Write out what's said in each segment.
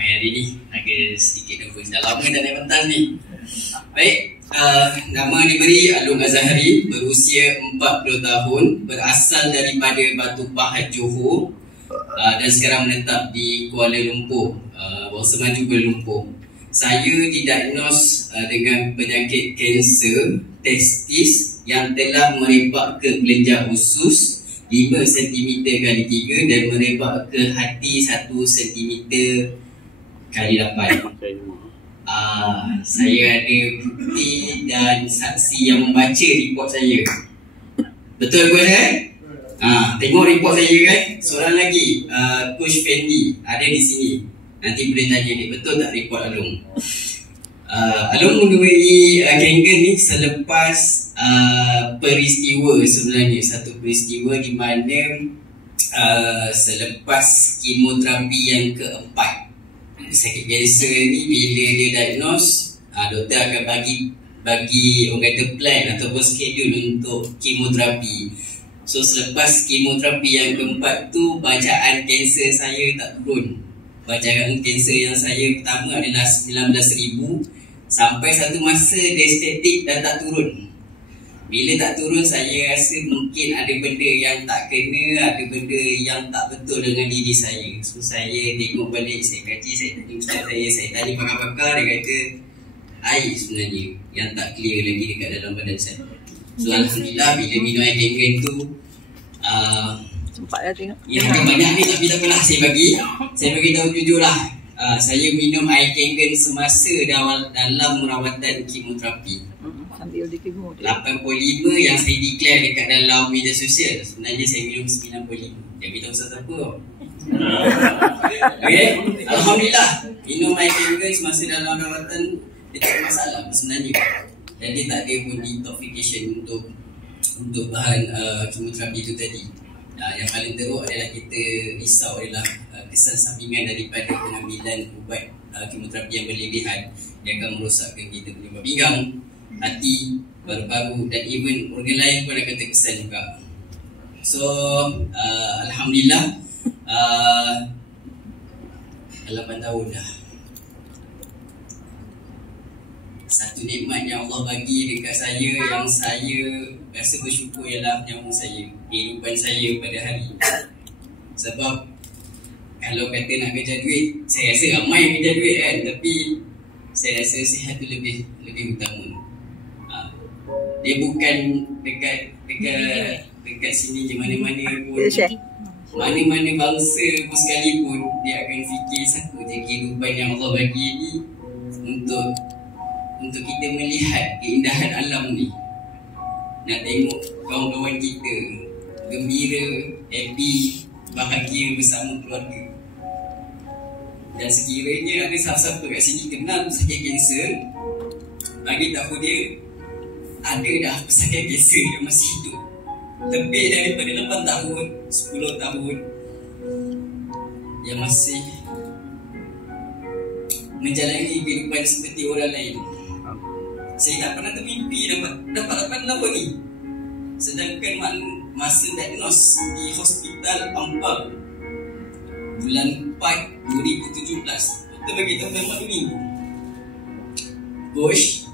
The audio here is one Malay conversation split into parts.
ramai hari ni. Agak sedikit nervous. Dah lama tak naik pentas ni. Baik, nama diberi Alung Azahari, berusia 40 tahun, berasal daripada Batu Pahat, Johor, dan sekarang menetap di Kuala Lumpur, Bawang Semaju, Kuala Lumpur. Saya didiagnos dengan penyakit kanser testis yang telah merebak ke kelenjar usus 5 cm kali 3 dan merebak ke hati 1 cm kali 8. Saya ada bukti dan saksi yang membaca report saya. Betul ke kan? Tengok report saya kan. Seorang lagi, Coach Fendi ada di sini. Nanti boleh tanya dia, betul tak report Alung? Alung menemui kanker ni selepas peristiwa sebenarnya. Satu peristiwa di mana selepas kemoterapi yang keempat. Sakit kanser ni bila dia diagnose, doktor akan bagi orang kata plan ataupun schedule untuk kemoterapi. So selepas kemoterapi yang keempat tu, bacaan kanser saya tak turun. Bacaan kanser yang saya pertama adalah 19,000. Sampai satu masa dia statik dan tak turun. Bila tak turun, saya rasa mungkin ada benda yang tak kena, ada benda yang tak betul dengan diri saya. So saya tengok balik, saya kaji, saya tanya ustaz saya tanya pakar-pakar, dia kata air sebenarnya yang tak clear lagi dekat dalam badan saya. So alhamdulillah bila minum air kangen tu, sempat dah tengok. yang banyak ni tapi tak apalah, saya bagi tahu jujur lah. Saya minum air kangen semasa dalam merawatan kemoterapi. Sambil dia kemo 85 yang saya declare dekat dalam media sosial, sebenarnya saya minum 95. Jangan beritahu usah siapa tau. Okay, alhamdulillah minum air kangen semasa dalam rawatan dia tak ada masalah sebenarnya. Dan dia tak ada pun detoxification untuk bahan kemoterapi itu tadi. Yang paling teruk adalah kita risau adalah kesan sampingan daripada pengambilan ubat kemoterapi yang berlebihan. Dia akan merosakkan kita punya pinggang, hati, paru-paru dan even organ lain pun akan terkesan juga. So alhamdulillah 8 tahun dah. Satu nikmat yang Allah bagi dekat saya yang saya rasa bersyukur ialah nyawa saya, kehidupan saya pada hari ini. Sebab kalau kata nak kerja duit, saya rasa ramai yang kerja duit kan, tapi saya rasa sihat tu lebih utama. Dia bukan dekat sini je, mana-mana pun, mana-mana bangsa pun sekalipun, dia akan fikir satu je kehidupan yang Allah bagi ni untuk kita melihat keindahan alam ni. Nak tengok kawan-kawan kita gembira, happy, bahagia bersama keluarga. Dan sekiranya ada siapa-siapa kat sini kenal pesakit kanser, bagi tahu dia ada dah pesakit kanser yang masih hidup lebih daripada 8 tahun, 10 tahun yang masih menjalani kehidupan seperti orang lain. Saya tak pernah termimpi dapat 8 tahun ni. Sedangkan masa diagnos di Hospital Ampang bulan 4 2017, kita bagi tahu memang minggu. Coach,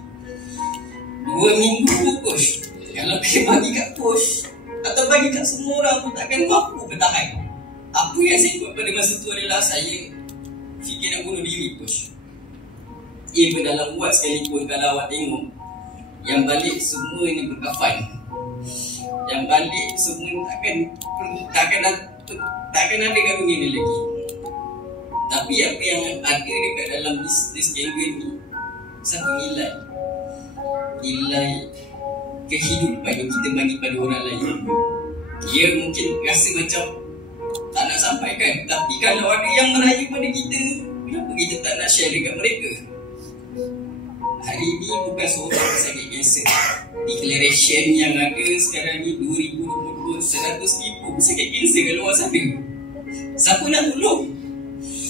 2 minggu coach. Kalau saya bagi kat coach atau bagi kat semua orang pun takkan mampu bertahan. Apa yang saya buat pada masa tu adalah saya fikir nak bunuh diri coach. Even dalam wad sekalipun, kalau awak tengok yang balik semua ni berkafan, yang balik semua takkan ada kat dunia ni lagi. Tapi apa yang ada dekat dalam bisnes kangen ni, satu nilai kehidupan yang kita bagi pada orang lain. Dia mungkin rasa macam tak nak sampaikan, tapi kalau ada yang merayu pada kita, kenapa kita tak nak share dekat mereka? Hari ini bukan seorang pesakit kanser. Declaration yang ada sekarang ni 2022, 100,000 pesakit kanser kat luar sana. Siapa nak tolong?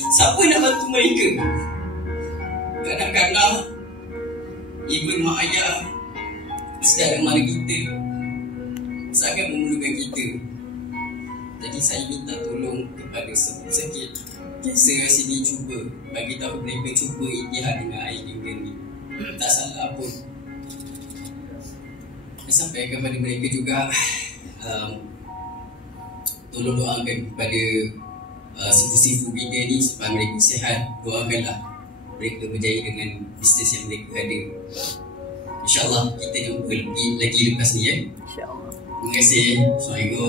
Siapa nak bantu mereka? Kadang-kadang even mak ayah, saudara mara kita sangat memerlukan kita. Jadi saya minta tolong kepada sakit kanser sini, cuba bagi tahu mereka, cuba ikhtiar dengan air genggam ni. Tak salah pun. Saya sampaikan kepada mereka juga, tolong doakan kepada sifu-sifu bidang ni supaya mereka sihat. Doakanlah mereka berjaya dengan bisnes yang mereka ada. InsyaAllah kita jumpa lagi lepas ni ya. InsyaAllah. Terima kasih. Assalamualaikum.